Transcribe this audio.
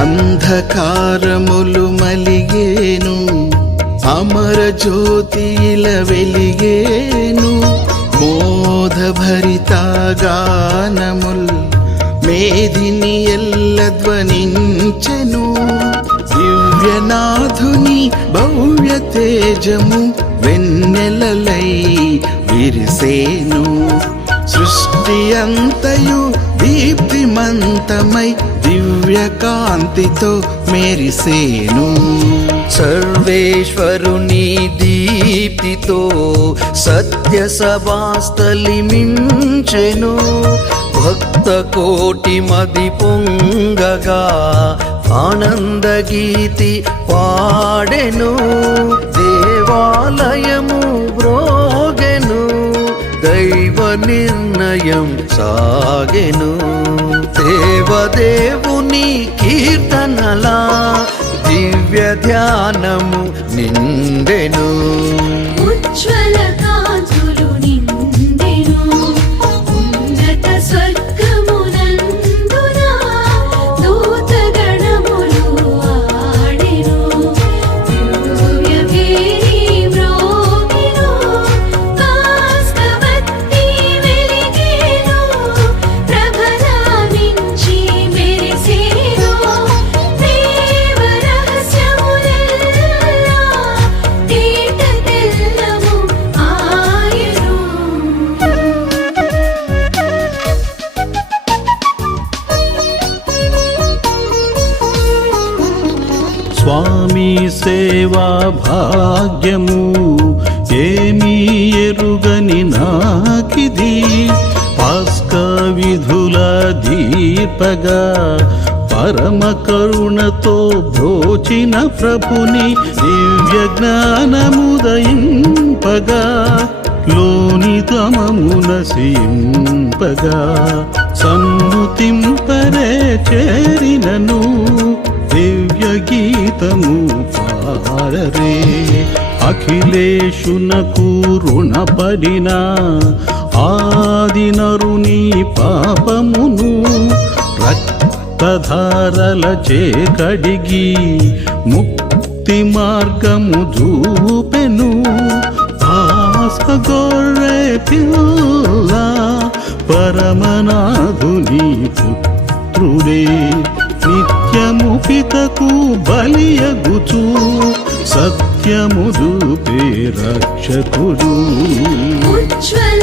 అంధకారములు మలిగేను, అమర జ్యోతిల వెలిగేను. మోదభరిత గానముల్ మేదిని ఎల్ల ధ్వనించెను. దివ్యనాథుని భవ్య తేజము వెన్నెలలై విరిసేను. సృష్టి అంతయు దీప్తిమంతమై దివ్య కాంతితో మెరిసేను. సర్వేశ్వరుని దీప్తితో సత్య సభాస్థలి మించెను. భక్త కోటి మది పొంగగా ఆనంద గీతి పాడెను. దేవాలయము బ్రోగెను, దైవ నిర్ణయం సాగెను. దేవదేవుని కీర్తనలా దివ్య ధ్యానము నిండెను. ఉజ్వల కాంతులు నిండెను, ఉన్నత స్వర్గమునందున దూతగణములు ఆడెను. దివ్య భేరి మ్రోగెను, కాస్కవత్తి వెలిగెను. ప్రభల మించి మెరిసెను, దేవ రహస్యములెల్లా తేట తెల్లము ఆయెను. స్వామి సేవా భాగ్యము ఏమీ ఎరుగని నాకిది. పాస్క విధుల దీపగా పరమ కరుణతో బ్రోచిన ప్రభుని దివ్య జ్ఞానముదయింపగా లోనితమమున సింపగా సన్నుతింపరే చేరినను. దివ్య గీతము పాడరే అఖిలేశునకు రుణపడిన ఆది నరుని పాపమును రక్తధారల చేకడిగి ముక్తి మార్గము చూపెను. ఆసగొర్రె పిల్ల పరమనాథుని పుత్రుడే నిత్యము పితకు బలియగుచు సత్యము చూపే రక్షకుడు. ఉజ్వల